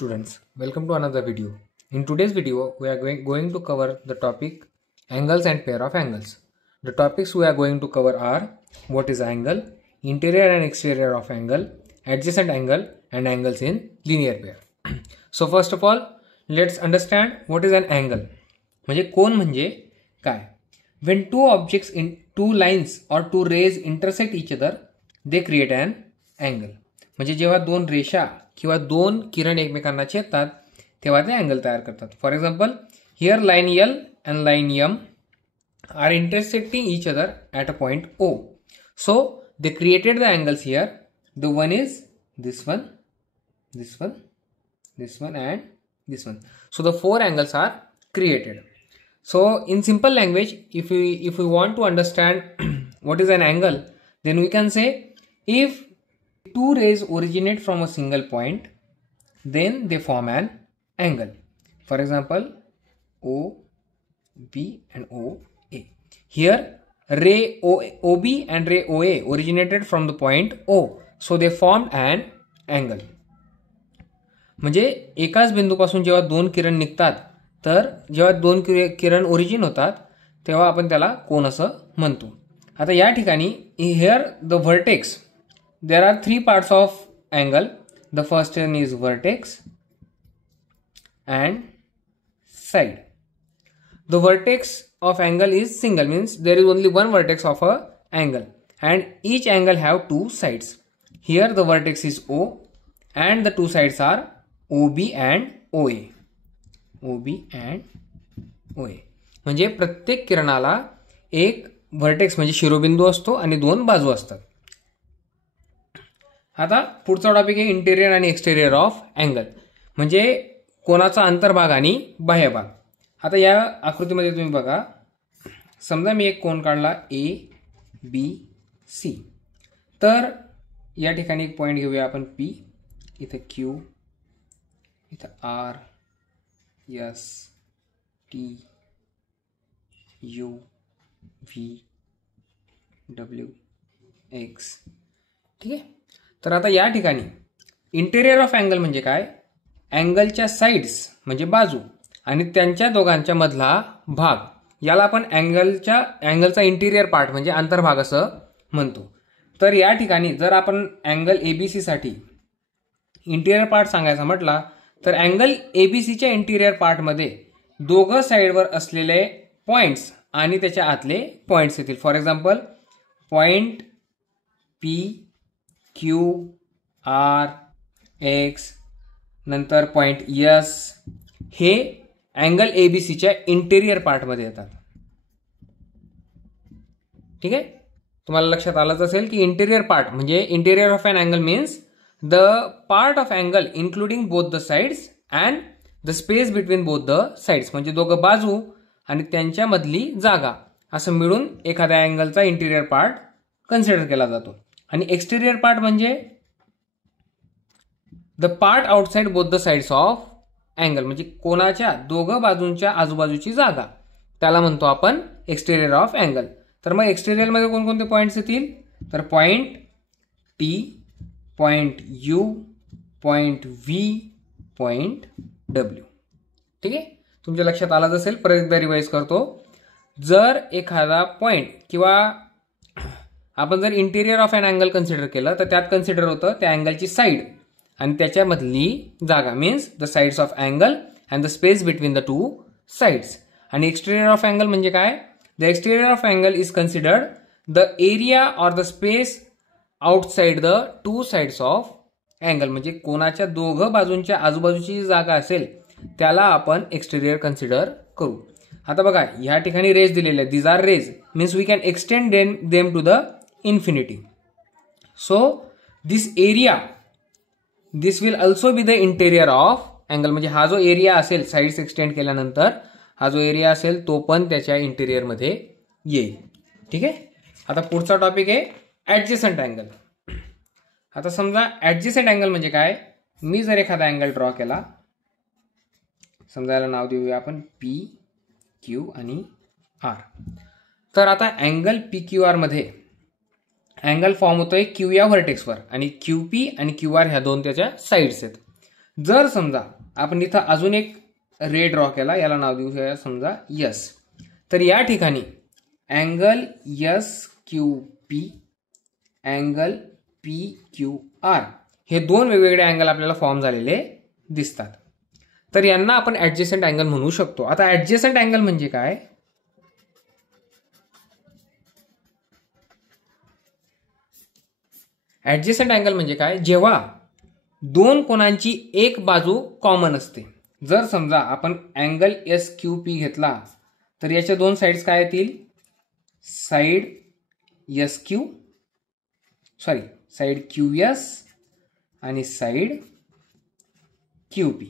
students, welcome to another video. In today's video, we are going to cover the topic angles and pair of angles. The topics we are going to cover are what is angle, interior and exterior of angle, adjacent angle and angles in linear pair. So first of all, let's understand what is an angle. म्हणजे कोन म्हणजे काय? When two objects in two lines or two rays intersect each other, they create an angle. म्हणजे जेव्हा दोन रेषा किंवा दोन किरण एकमेकांना छेदतात तेव्हा ते अँगल तयार करतात. For example, here line L and line M are intersecting each other at a point O. So they created the angles here. The one is this one, this one, this one and this one. So the four angles are created. So in simple language, if we want to understand what is an angle, then we can say if two rays originate from a single point, then they form an angle. For example, OB and OA. Here ray OB and ray OA originated from the point O. So they formed an angle. म्हणजे एकाच बिंदूपासून जेव्हा दोन किरण निघतात तर जेव्हा दोन किरण origin होतात तेव्हा आपण त्याला कोन असं म्हणतो. आता या ठिकाणी here the vertex, there are three parts of angle. The first one is vertex and side. The vertex of angle is single, means there is only one vertex of a angle and each angle have two sides. Here the vertex is O and the two sides are OB and OA. OB and OA. म्हणजे प्रत्येक किरणाला एक vertex म्हणजे शिरोबिंदू असतो आणि दोन बाजू असतात. आता पुढचा टॉपिक आहे इंटेरियर आणि एक्सटेरियर ऑफ अँगल. म्हणजे कोनाचा अंतर्भाग आणि बाह्यभाग. आता या आकृतीमध्ये तुम्ही बघा, समजा मी एक कोन काढला ABC. तर या ठिकाणी एक पॉइंट घेऊया आपण P, इथे Q, इथे R, S, T, U, V, W, X. ठीक आहे. तर आता या ठिकाणी इंटेरियर ऑफ अँगल म्हणजे काय? अँगलच्या साइड्स म्हणजे बाजू आणि त्यांच्या दोघांच्या मधला भाग, याला आपण अँगलचा इंटिरियर पार्ट म्हणजे अंतर्भाग असं म्हणतो. तर या ठिकाणी जर आपण अँगल एबीसी साठी इंटिरियर पार्ट सांगायचा म्हटला तर अँगल एबीसीच्या इंटिरियर पार्टमध्ये दोघं साईडवर असलेले पॉइंट्स आणि त्याच्या आतले पॉइंट्स येतील. For example, point P, Q, R, X, नंतर पॉइंट एस, हे अँगल एबीसीच्या इंटिरियर पार्टमध्ये येतात. ठीक आहे. तुम्हाला लक्षात आलंच असेल की इंटेरियर पार्ट म्हणजे interior of an angle means the part of angle including both the sides and the space between both the sides. म्हणजे दोघं बाजू आणि त्यांच्यामधली जागा असं मिळून एखाद्या अँगलचा इंटेरियर पार्ट कन्सिडर केला जातो. आणि एक्सटेरियर पार्ट म्हणजे the part outside both the sides of angle. म्हणजे कोनाच्या दोघं बाजूंच्या आजूबाजूची जागा, त्याला म्हणतो आपण एक्सटेरियर ऑफ अँगल. तर मग एक्सटेरियर मध्ये कोणकोणते पॉइंट्स येतील? तर point T, point you, point V, point W. ठीक आहे. तुमच्या लक्षात आलाच असेल. परत एकदा रिवाइज करतो. जर एखादा पॉइंट किंवा आपण जर interior of an angle consider केलं तर त्यात कन्सिडर होतं त्या अँगलची साईड आणि त्याच्यामधली जागा, means the sides of angle and the space between the two sides. आणि एक्सटेरियर ऑफ अँगल म्हणजे काय? The exterior of angle is considered the area or the space outside the two sides of angle. म्हणजे कोनाच्या दोघं बाजूंच्या आजूबाजूची जी जागा असेल त्याला आपण एक्सटेरियर कन्सिडर करू. आता बघा, ह्या ठिकाणी रेज दिलेले आहेत. These are rays, means we can extend them to the infinity. So this area, this will also be the interior of angle. म्हणजे हा जो एरिया असेल साइड्स एक्सटेंड केल्यानंतर, हा जो एरिया असेल तो पण त्याच्या इंटेरियरमध्ये येईल. ठीक आहे. आता पुढचा टॉपिक आहे ॲडजसंट अँगल. आता समजा ॲडजसंट अँगल म्हणजे काय? मी जर एखादा अँगल ड्रॉ केला, समजा याला नाव देऊया आपण पी, क्यू आणि आर. तर आता अँगल पी क्यू आर मध्ये अँगल फॉर्म होतोय क्यू या व्हर्टेक्सवर आणि क्यू पी आणि क्यू आर ह्या दोन त्याच्या साइड्स आहेत. जर समजा आपण इथं अजून एक रे ड्रॉ केला, याला नाव देऊया समजा यस, तर या ठिकाणी angle S Q P, angle P Q R हे दोन वेगवेगळे अँगल आपल्याला फॉर्म झालेले दिसतात. तर यांना आपण ऍडजेसंट अँगल म्हणू शकतो. आता ऍडजेसंट अँगल म्हणजे काय? ऍडजेसंट अँगल म्हणजे काय? जेव्हा दोन कोनांची एक बाजू कॉमन असते. जर समजा आपण अँगल एस क्यू पी घेतला तर याच्या दोन साइड्स काय येतील? Side S Q, sorry side Q S आणि साइड क्यू पी.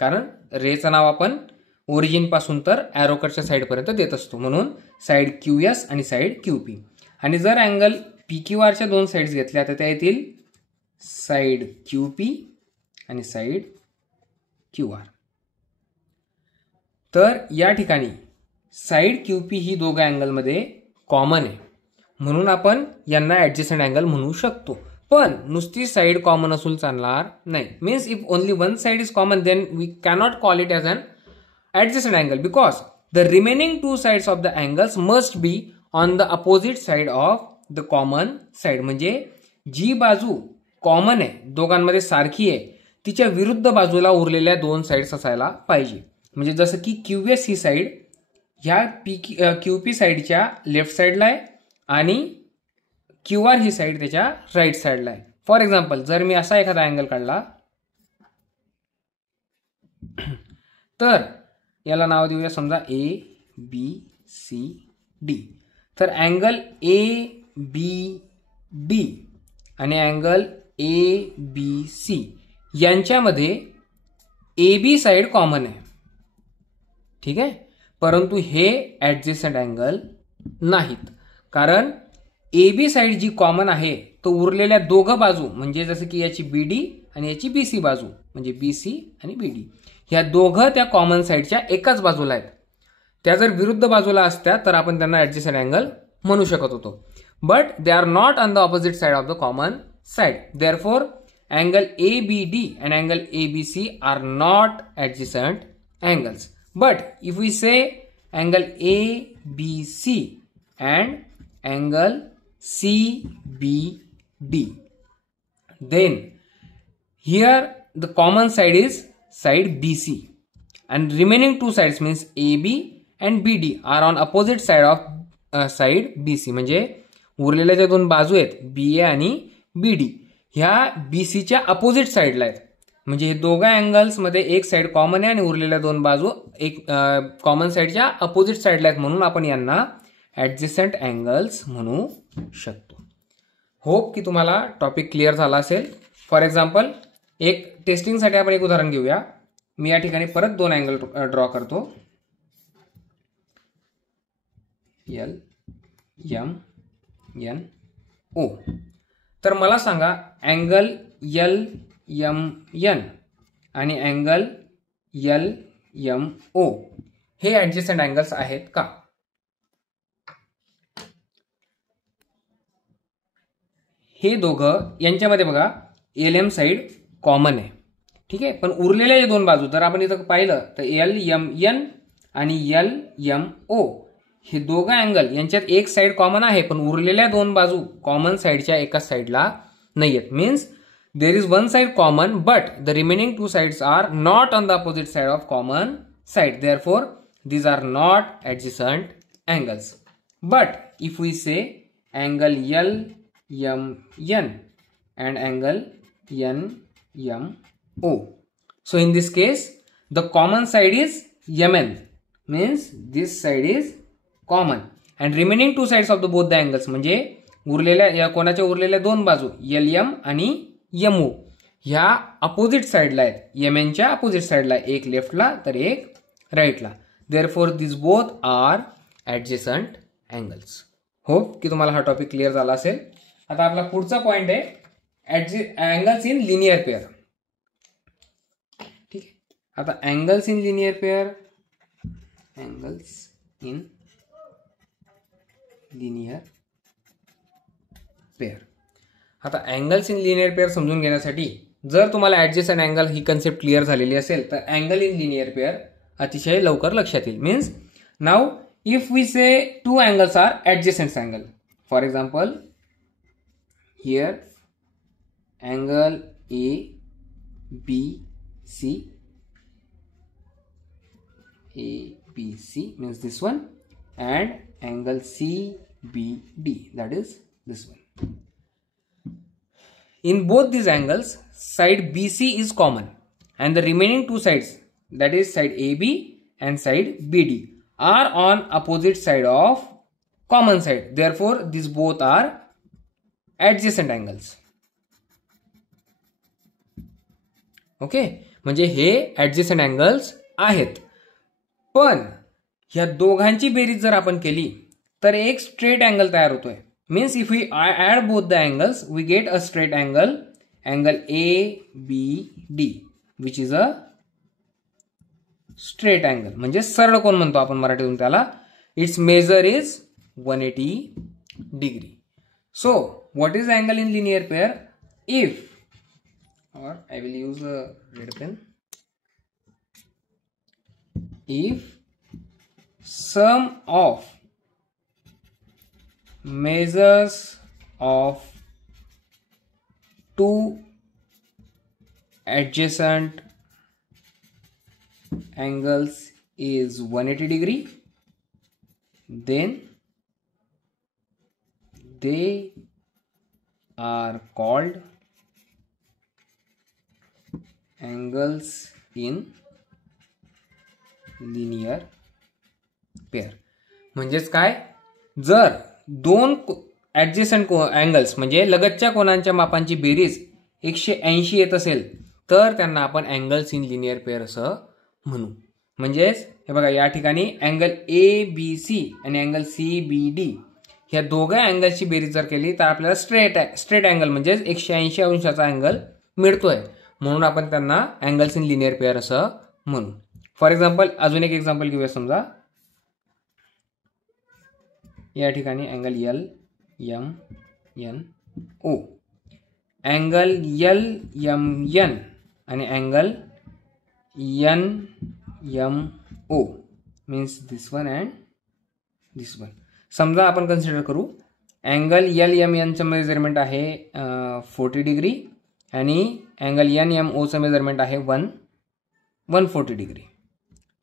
कारण रेचं नाव आपण ओरिजिन पासून तर ॲरोकटच्या साईडपर्यंत देत असतो, म्हणून साइड क्यू एस आणि साइड क्यू पी. आणि जर अँगल पी क्यू आरच्या दोन साइड्स घेतल्या तर त्या येतील साइड क्यू पी आणि साइड क्यू आर. तर या ठिकाणी साइड क्यू पी ही दोघं अँगलमध्ये कॉमन आहे, म्हणून आपण यांना ऍडजेसंट अँगल म्हणू शकतो. पण नुसती साइड कॉमन असून चालणार नाही. Means if only one side is common then we cannot call it as an adjacent angle because the remaining two sides of the angles must be on the opposite side of the common side. म्हणजे जी बाजू common आहे, दोघांमध्ये सारखी आहे, तिच्या विरुद्ध बाजूला उरलेल्या दोन साइड्स असायला पाहिजे. म्हणजे जसं की क्यू एस ही साइड ह्या क्यू पी साइडच्या लेफ्ट साइडला आहे आणि क्यू आर ही साइड त्याच्या राईट साइडला आहे. फॉर एक्झाम्पल जर मी असा एखादा अँगल काढला तर याला नाव देऊया समजा ए बी सी डी. तर अँगल ए बी डी आणि अँगल ए बी सी यांच्यामध्ये ए बी साइड कॉमन आहे, ठीक आहे. परंतु हे ऍडजेसंट अँगल नाहीत, कारण A B side G common आहे तो उरलेल्या दोघं बाजू म्हणजे जसं की याची बी डी आणि याची बी सी बाजू म्हणजे बी सी आणि बी डी ह्या दोघं त्या कॉमन साइडच्या एकाच बाजूला आहेत. त्या जर विरुद्ध बाजूला असत्या तर आपण त्यांना ऍडजेसंट अँगल म्हणू शकत होतो. But they are not on the opposite side of the common side. Therefore angle A B D and angle A B C are not adjacent angles. But if we say angle A B C and angle CBD, then here the common side is side BC and remaining two sides means AB and BD are on opposite side of side BC. म्हणजे उरलेल्या ज्या दोन बाजू आहेत BA आणि BD ह्या BC च्या opposite साइडला आहेत. म्हणजे हे दोघा अँगल्स मध्ये एक साइड कॉमन आहे आणि उरलेल्या दोन बाजू एक कॉमन साइडच्या अपोजिट साइडला आहेत, म्हणून आपण यांना ऍडजेसंट अँगल्स म्हणू शकतो. होप की तुम्हाला टॉपिक क्लिअर झाला असेल. फॉर एक्झाम्पल एक टेस्टिंगसाठी आपण एक उदाहरण घेऊया. मी या ठिकाणी परत दोन अँगल ड्रॉ करतो. L M N O. तर मला सांगा अँगल एल एम एन आणि अँगल एल एम ओ हे ऍडजेसंट अँगल्स आहेत का? हे दोघं यांच्यामध्ये बघा एल एम साइड कॉमन आहे, ठीक आहे. पण उरलेल्या दोन बाजू जर आपण इथं पाहिलं तर एल एम एन आणि एल एम ओ हे दोघं अँगल यांच्यात एक साइड कॉमन आहे, पण उरलेल्या दोन बाजू कॉमन साइडच्या एकाच साइडला नाही आहेत. Means there is one side common but the remaining two sides are not on the opposite side of common side. Therefore these are not adjacent angles. But if we say angle L M N and angle N M O, so in this case the common side is MN, means this side is common and remaining two sides of the both the angles म्हणजे उरलेल्या या कोणाच्या उरलेल्या दोन बाजू LM आणि MO ह्या opposite साइडला आहेत. MN च्या अपोजिट साइडला, एक लेफ्टला तर एक राईटला. Therefore these both are adjacent angles. Hope की तुम्हाला हा टॉपिक क्लिअर झाला असेल. आता आपला पुढचा पॉइंट आहे अँगल्स इन लिनियर पेअर. ठीक आहे. आता angles in linear pair, angles in linear pair. आता अँगल्स इन लिनियर पेअर समजून घेण्यासाठी जर तुम्हाला ॲडजेसंट अँगल ही कन्सेप्ट क्लिअर झालेली असेल तर अँगल इन लिनियर पेअर अतिशय लवकर लक्षात येईल. Means now if we say two angles are adjacent angle, for example here angle ABC means this one, and angle CBD, that is this one. In both these angles, side BC is common and the remaining two sides, that is side AB and side BD, are on opposite side of common side. Therefore, these both are adjacent angles. Okay, म्हणजे हे ॲडजेसंट angles आहेत. पण ह्या दोघांची बेरीज जर आपण केली तर एक स्ट्रेट अँगल तयार होतोय. Means if we add both the angles we get a straight angle, angle ABD, which is a straight angle, म्हणजे सरळ कोन म्हणतो आपण मराठीतून त्याला. It's measure is 180 degree. So what is angle in linear pair? If, or I will use a red pen, if sum of measures of two adjacent angles is 180 degree, then they are called angles in linear pair. म्हणजेच काय, जर दोन ॲडजेसंट angles म्हणजे लगतच्या कोनांच्या मापांची बेरीज 180 येत असेल तर त्यांना आपण अँगल्स इन लिनियर पेअर असं म्हणू. म्हणजेच हे बघा, या ठिकाणी अँगल ABC आणि अँगल CBD ह्या दोघा अँगल्सची बेरीज जर केली तर आपल्याला स्ट्रेट अँगल म्हणजेच 180 अंशाचा अँगल मिळतोय. म्हणून आपण त्यांना अँगल्स इन लिनियर पेअर असं म्हणू. फॉर एक्झाम्पल, अजून एक एक्झाम्पल घेऊया. समजा या ठिकाणी अँगल LMNO, अँगल LMN आणि angle NMO, means this one and this one. समजा आपण कन्सिडर करू अँगल LMNचं मेजरमेंट आहे 40 डिग्री आणि अँगल NMOचं मेजरमेंट आहे 140 डिग्री.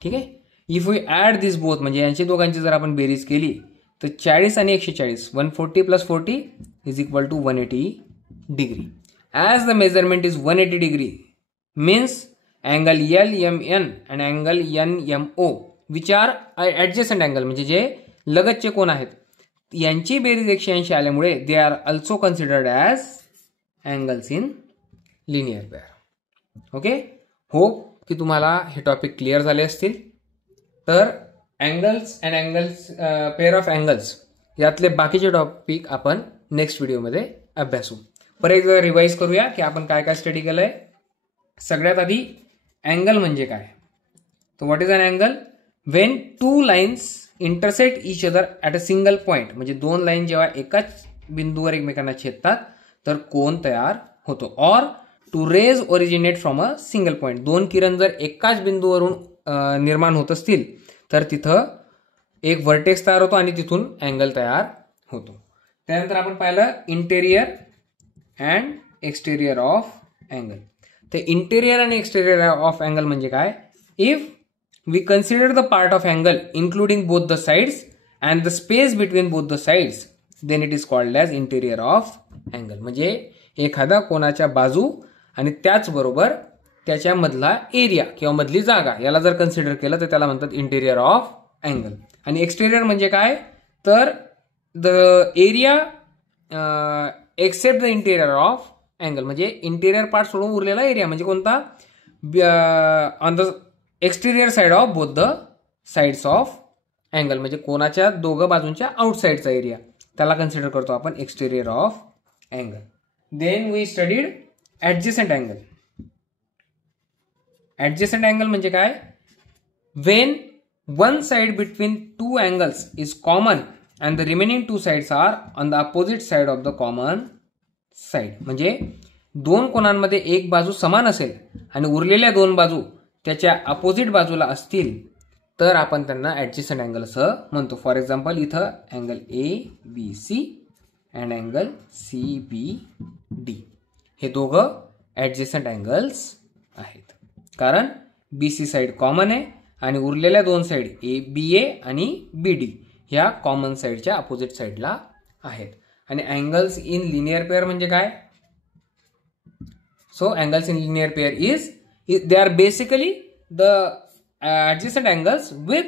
ठीक आहे. If we add this both, म्हणजे यांची दोघांची जर आपण बेरीज केली तर 40 आणि 140, 140 + 40 is equal to 180 degree. As the measurement is 180 degree means angle LMN आणि angle NMO which are adjacent angle, म्हणजे जे लगतचे कोन आहेत, यांची बेरीज 180 आल्यामुळे they are also considered as angles in linear pair. Okay, hope की तुम्हाला हे टॉपिक क्लिअर झाले असतील. तर angles and angles, pair of angles यातले बाकीचे टॉपिक आपण नेक्स्ट व्हिडिओमध्ये अभ्यासू. परत एकदा रिवाईज करूया की आपण काय काय स्टडी केलंय. सगळ्यात आधी अँगल म्हणजे काय. तर what is an angle? When two lines intersect each other at a single point, म्हणजे दोन लाईन जेव्हा एकाच बिंदूवर एकमेकांना छेदतात तर कोन तयार होतो. Or two rays originate from a single point, दोन किरण जर एकाच बिंदूवरून निर्माण होत असतील तर तिथं एक व्हर्टेक्स तयार होतो आणि तिथून अँगल तयार होतो. त्यानंतर आपण पाहिलं interior and exterior of angle. ते इंटेरियर आणि एक्सटेरियर ऑफ अँगल म्हणजे काय? If we consider the part of angle including both the sides and the space between both the sides then it is called as interior of angle. म्हणजे एखादा कोणाच्या बाजू आणि त्याचबरोबर त्याच्यामधला एरिया किंवा मधली जागा याला जर कन्सिडर केलं तर त्याला म्हणतात इंटेरियर ऑफ अँगल. आणि एक्सटेरियर म्हणजे काय? तर the area except the interior of angle, म्हणजे इंटेरियर पार्ट सोडून उरलेला एरिया म्हणजे कोणता? On the exterior side of both the sides of angle, म्हणजे कोणाच्या दोघं बाजूंच्या आउटसाइडचा एरिया त्याला कन्सिडर करतो आपण exterior of angle. Then we studied adjacent angle. Adjacent angle म्हणजे काय? When one side between two angles is common and the remaining two sides are on the opposite side of the common side, म्हणजे दोन कोनांमध्ये एक बाजू समान असेल आणि उरलेल्या दोन बाजू त्याच्या अपोजिट बाजूला असतील तर आपण त्यांना ॲडजस्टंट अँगल असं म्हणतो. फॉर एक्झाम्पल इथं angle ABC and angle CBD हे दोघं ॲडजस्टंट अँगल्स आहेत, कारण BC साईड कॉमन आहे आणि उरलेल्या दोन साईड BA आणि BD ह्या कॉमन साईडच्या अपोजिट साईडला आहेत. आणि अँगल्स इन लिनियर पेअर म्हणजे काय? So angles in linear pair is they are basically the adjacent angles with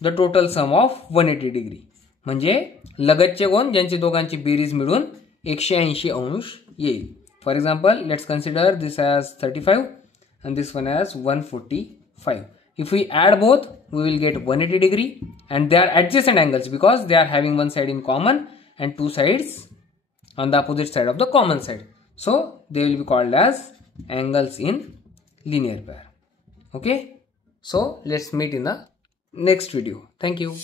the total sum of 180 degree. म्हणजे लगतचे कोन ज्यांची दोघांची बेरीज मिळून 180 अंश येईल. For example let's consider this as 35 and this one as 145. If we add both, we will get 180 degree and they are adjacent angles because they are having one side in common and two sides on the opposite side of the common side. So they will be called as angles in linear pair. Okay. So let's meet in the next video. Thank you.